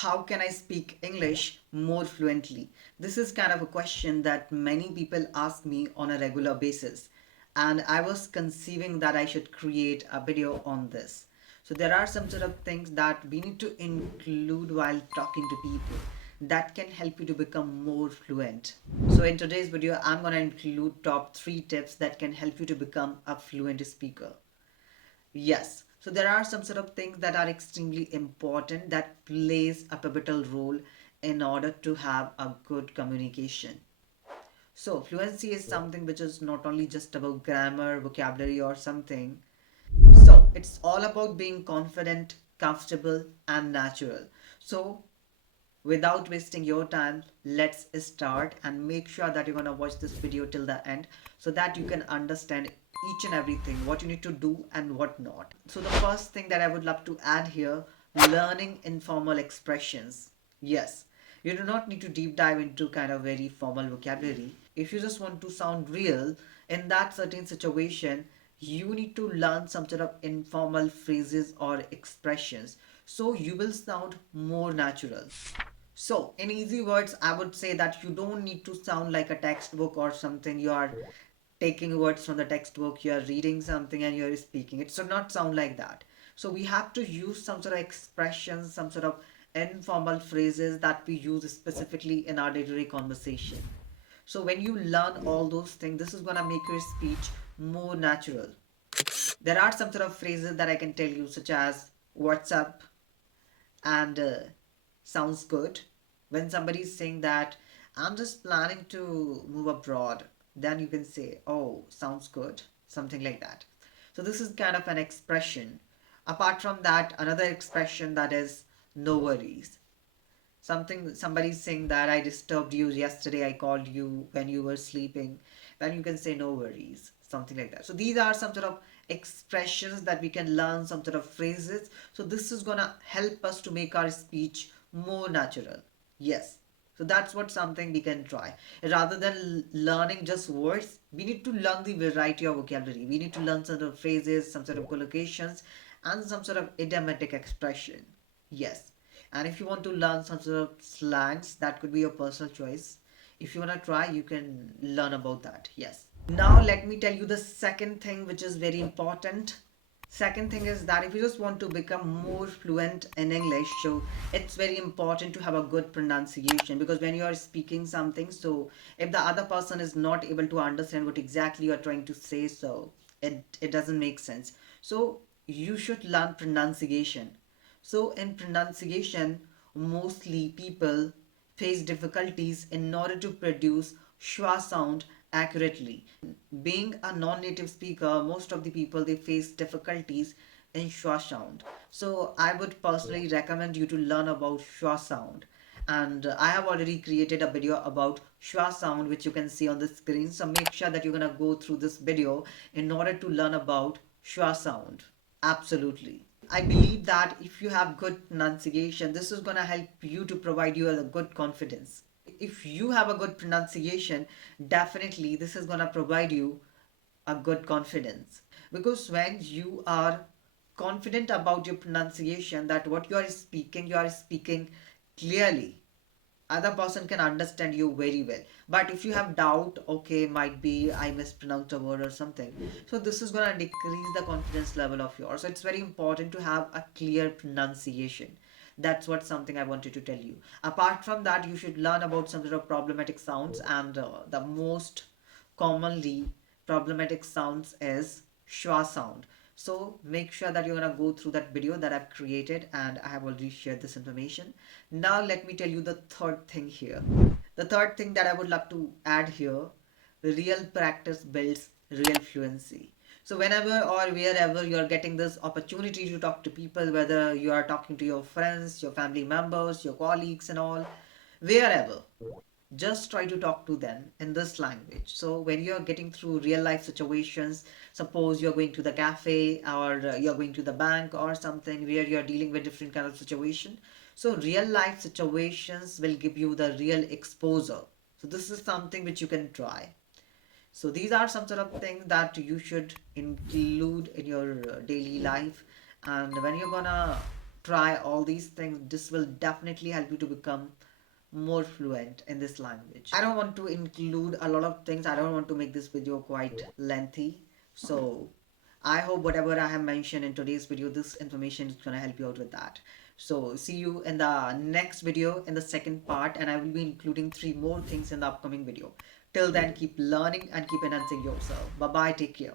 How can I speak English more fluently? This is kind of a question that many people ask me on a regular basis, and I was conceiving that I should create a video on this. So, there are some sort of things that we need to include while talking to people that can help you to become more fluent. So, in today's video, I'm going to include top 3 tips that can help you to become a fluent speaker. Yes. So there are some sort of things that are extremely important that plays a pivotal role in order to have a good communication. So fluency is something which is not only just about grammar, vocabulary or something. So it's all about being confident, comfortable and natural. So without wasting your time, let's start and make sure that you're going to watch this video till the end so that you can understand each and everything what you need to do and what not. So the first thing that I would love to add here, learning informal expressions. Yes, you do not need to deep dive into kind of very formal vocabulary. If you just want to sound real in that certain situation, you need to learn some sort of informal phrases or expressions so you will sound more natural. So, in easy words, I would say that you don't need to sound like a textbook or something. You are taking words from the textbook, you are reading something and you are speaking. It should not sound like that. So, we have to use some sort of expressions, some sort of informal phrases that we use specifically in our day to day conversation. So, when you learn all those things, this is going to make your speech more natural. There are some sort of phrases that I can tell you, such as what's up and sounds good. When somebody is saying that I'm just planning to move abroad, then you can say, oh, sounds good, something like that. So this is kind of an expression. Apart from that, another expression that is no worries. Somebody's saying that I disturbed you yesterday, I called you when you were sleeping, then you can say no worries, something like that. So these are some sort of expressions that we can learn, some sort of phrases. So this is gonna help us to make our speech more natural. Yes. So that's what something we can try. Rather than learning just words, we need to learn the variety of vocabulary. We need to learn some sort of phrases, some sort of collocations, and some sort of idiomatic expression. Yes. And if you want to learn some sort of slangs, that could be your personal choice. If you want to try, you can learn about that. Yes. Now, let me tell you the second thing, which is very important. Second thing is that if you just want to become more fluent in English, so it's very important to have a good pronunciation, because when you are speaking something, so if the other person is not able to understand what exactly you are trying to say, so it doesn't make sense. So you should learn pronunciation. So in pronunciation, mostly people face difficulties in order to produce schwa sound accurately. Being a non-native speaker, most of the people they face difficulties in schwa sound. So I would personally recommend you to learn about schwa sound. And I have already created a video about schwa sound which you can see on the screen. So make sure that you're gonna go through this video in order to learn about schwa sound. Absolutely. I believe that if you have good pronunciation, this is going to help you to provide you a good confidence. If you have a good pronunciation, definitely this is going to provide you a good confidence. Because when you are confident about your pronunciation, that what you are speaking clearly, other person can understand you very well. But if you have doubt, okay, might be I mispronounced a word or something, so this is going to decrease the confidence level of yours. So it's very important to have a clear pronunciation. That's what something I wanted to tell you. Apart from that, you should learn about some sort of problematic sounds, and the most commonly problematic sounds is schwa sound. So make sure that you're gonna go through that video that I've created, and I have already shared this information. Now let me tell you the third thing here. The third thing that I would love to add here, real practice builds real fluency. So whenever or wherever you are getting this opportunity to talk to people, whether you are talking to your friends, your family members, your colleagues and all, wherever, just try to talk to them in this language. So when you're getting through real life situations, suppose you're going to the cafe, or you're going to the bank or something where you're dealing with different kind of situation, so real life situations will give you the real exposure. So this is something which you can try. So these are some sort of things that you should include in your daily life. And when you're gonna try all these things. This will definitely help you to become more fluent in this language. I don't want to include a lot of things. I don't want to make this video quite lengthy. So I hope whatever I have mentioned in today's video, this information is going to help you out with that. So see you in the next video in the second part, and I will be including 3 more things in the upcoming video. Till then, keep learning and keep enhancing yourself. Bye bye. Take care.